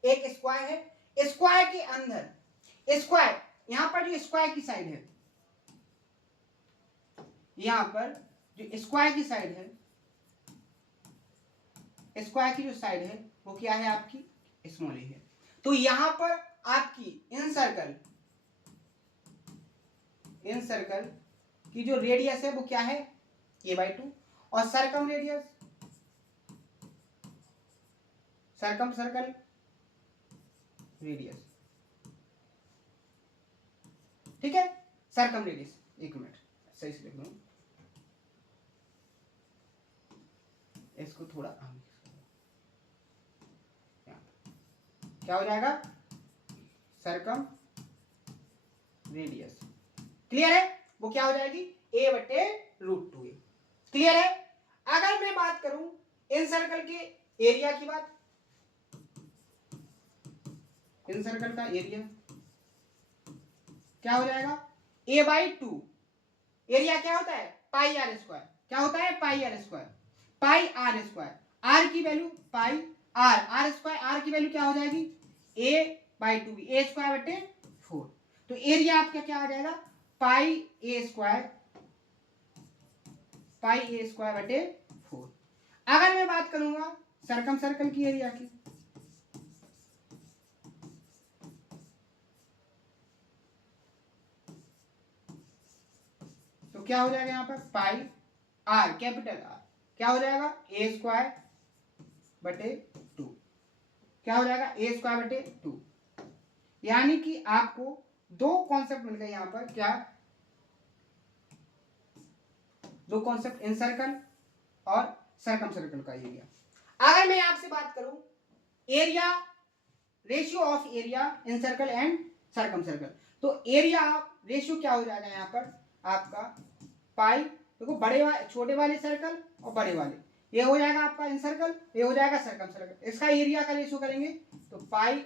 एक स्क्वायर है, स्क्वायर के अंदर स्क्वायर, यहां पर जो स्क्वायर की साइड है, यहां पर जो स्क्वायर की साइड है, स्क्वायर की जो साइड है वो क्या है आपकी, स्मॉल ए है। तो यहां पर आपकी इन सर्कल की जो रेडियस है वो क्या है, a/2, और circum radius, circum circle radius, ठीक है, सर्कम रेडियस, एक मिनट सही से लिख लूं इसको थोड़ा, क्या हो जाएगा, सर्कम रेडियस, क्लियर है, वो क्या हो जाएगी, a बटे √2a। क्लियर है। अगर मैं बात करूं इन सर्कल के एरिया की बात, इन सर्कल का एरिया क्या हो जाएगा, a/2, एरिया क्या होता है, पाई आर स्क्वायर, क्या होता है, pi r square, pi r square, r की value pi r, r square, r की वैल्यू क्या हो जाएगी, a/2, a स्क्वायर बटे 4, तो एरिया आपका क्या आ जाएगा, पाई a स्क्वायर बटे 4। अगर मैं बात करूंगा सर्कम सर्कल की एरिया की, तो क्या हो जाएगा यहाँ पर, पाई आर, कैपिटल आर, क्या हो जाएगा, a स्क्वायर बटे 2, क्या हो जाएगा, a स्क्वायर बटे 2। यानी कि आपको दो कॉन्सेप्ट मिल गए यहाँ पर, क्या, दो कॉन्सेप्ट, इन सर्कल और सर्कम सर्कल का एरिया। अगर मैं आपसे बात करूं area, ratio of area in circle and circum circle, तो एरिया रेशियो क्या हो जाएगा यहाँ पर आपका, पाई, देखो बड़े वाले, छोटे वाले सर्कल और बड़े वाले, ये हो जाएगा आपका इन सर्कल, ये हो जाएगा सर्कम सर्कल, इसका एरिया का रेशियो करेंगे तो पाई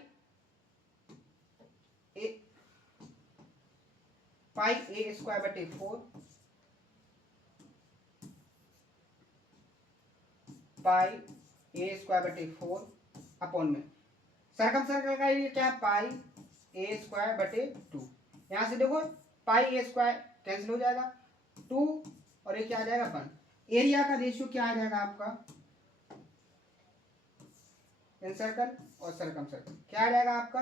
a स्क्वायर बटे 4, पाई a स्क्वायर बटे 4 अपॉन में सर्कम सर्कल का एरिया क्या है, पाई a स्क्वायर बटे 2। यहां से देखो पाई a स्क्वायर कैंसिल हो जाएगा, 2 और ये क्या आ जाएगा 1। एरिया का रेशियो क्या आ जाएगा आपका, इन सर्कल और सर्कम सर्कल क्या आ जाएगा आपका,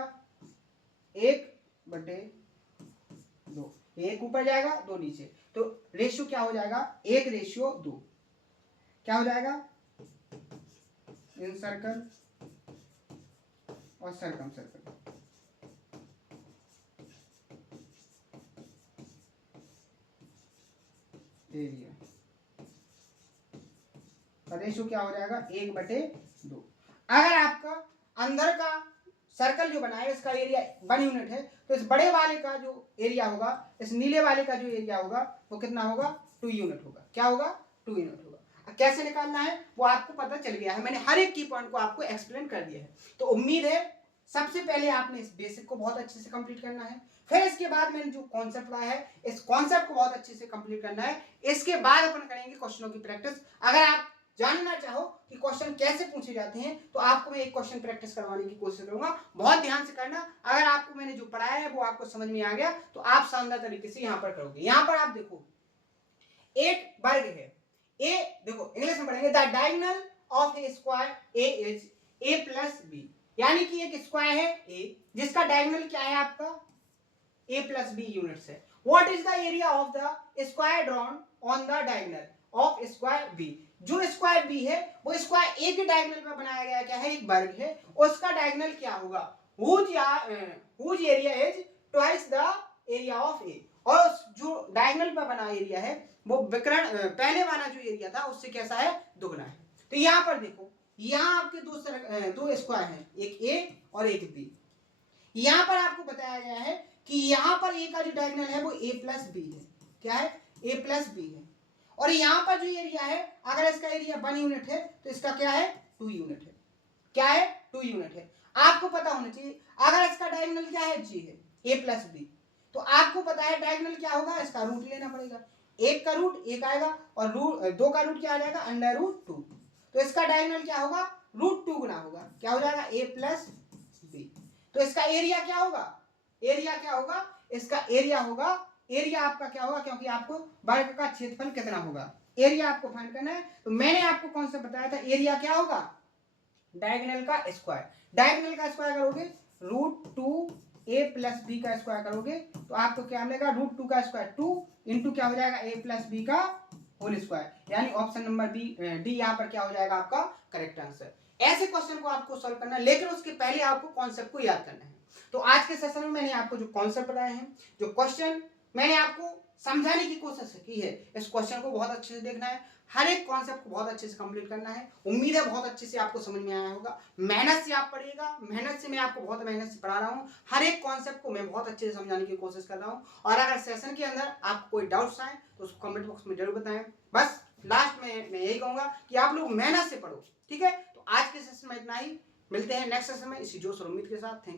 1/2, एक ऊपर जाएगा 2 नीचे, तो रेशियो क्या हो जाएगा, 1/2, क्या हो जाएगा, इन सर्कल और सर्कम सर्कल। एरिया का रेशो क्या हो जाएगा 1/2। अगर आपका अंदर का सर्कल जो बना है इसका एरिया 1 यूनिट है तो इस बड़े वाले का जो एरिया होगा, इस नीले वाले का जो एरिया होगा वो कितना होगा 2 यूनिट होगा। क्या होगा 2 यूनिट होगा। कैसे निकालना है वो आपको पता चल गया है, मैंने हर एक की पॉइंट को आपको एक्सप्लेन कर दिया है। तो उम्मीद है सबसे पहले आपने इस बेसिक को बहुत अच्छे से कंप्लीट करना है, फिर इसके बाद मैंने जो कॉन्सेप्ट लाया है इस कॉन्सेप्ट को बहुत अच्छे से कंप्लीट करना है। इसके बाद अपन करेंगे क्वेश्चनों की प्रैक्टिस। अगर आप जानना चाहो कि क्वेश्चन कैसे पूछे जाते हैं तो आपको मैं एक क्वेश्चन प्रैक्टिस करवाने की कोशिश करूंगा, बहुत ध्यान से करना। अगर आपको मैंने जो पढ़ाया है वो आपको समझ में आ गया तो आप शानदार तरीके से यहां पर करोगे। यहां पर आप देखो एक वर्ग है ए, देखो इंग्लिश में पढ़ेंगे the diagonal of a square a is a plus b, यानी कि एक स्क्वायर है ए जिसका डायगोनल क्या है आपका a plus b यूनिट्स है। What is the area of the square drawn on the diagonal of square b, जो स्क्वायर b है वो स्क्वायर a के डायगोनल पे बनाया गया क्या है, एक वर्ग है, उसका डायगोनल क्या होगा whose area is twice the area of a, और जो डायगोनल पे बना एरिया है वो विकर्ण पहले वाला जो एरिया था उससे कैसा है, दुगना है। तो यहां पर देखो यहां आपके दो स्क्वायर हैं, एक a और एक b। यहां पर आपको बताया गया है कि यहां पर a का जो डायगोनल है वो a प्लस बी है। क्या है, a प्लस बी है। और यहां पर जो एरिया है अगर इसका एरिया 1 यूनिट है तो इसका क्या है 2 यूनिट है। क्या है 2 यूनिट है। आपको पता होना चाहिए अगर इसका डायगोनल क्या है g है a प्लस बी, तो आपको पता है डायगोनल क्या होगा, इसका रूट लेना पड़ेगा। एक का रूट एक आएगा और दो का रूट क्या आ जाएगा √2, तो इसका डायगोनल क्या होगा √2 गुना होगा, क्या हो जाएगा a प्लस बी। तो इसका एरिया क्या होगा, एरिया क्या होगा, इसका एरिया होगा, एरिया आपका क्या होगा, क्योंकि आपको वर्ग का क्षेत्रफल कितना होगा एरिया आपको फाइंड करना है। तो मैंने आपको कौन सा बताया था, एरिया क्या होगा डायगोनल का स्क्वायर। डायगोनल का स्क्वायर करोगे √2 a प्लस बी का स्क्वायर करोगे तो आपको क्या मिलेगा √2 का स्क्वायर 2 इंटू क्या हो जाएगा a प्लस बी का होल स्क्वायर, यानी ऑप्शन नंबर डी यहाँ पर क्या हो जाएगा आपका करेक्ट आंसर। ऐसे क्वेश्चन को आपको सॉल्व करना है, लेकिन उसके पहले आपको कॉन्सेप्ट को याद करना है। तो आज के सेशन में मैंने आपको जो कॉन्सेप्ट बताए हैं, जो क्वेश्चन मैंने आपको समझाने की कोशिश की है, इस क्वेश्चन को बहुत अच्छे से देखना है, हर एक कॉन्सेप्ट को बहुत अच्छे से कंप्लीट करना है। उम्मीद है बहुत अच्छे से आपको समझ में आया होगा। मेहनत से आप पढ़िएगा, मेहनत से मैं आपको बहुत मेहनत से पढ़ा रहा हूँ, हर एक कॉन्सेप्ट को मैं बहुत अच्छे से समझाने की कोशिश कर रहा हूँ। और अगर सेशन के अंदर आपको कोई डाउट्स आए तो उसको कमेंट बॉक्स में जरूर बताएं। बस लास्ट में मैं यही कहूंगा कि आप लोग मेहनत से पढ़ो, ठीक है। तो आज के सेशन में इतना ही, मिलते हैं नेक्स्ट सेशन में इसी जोश और उम्मीद के साथ। Thank you.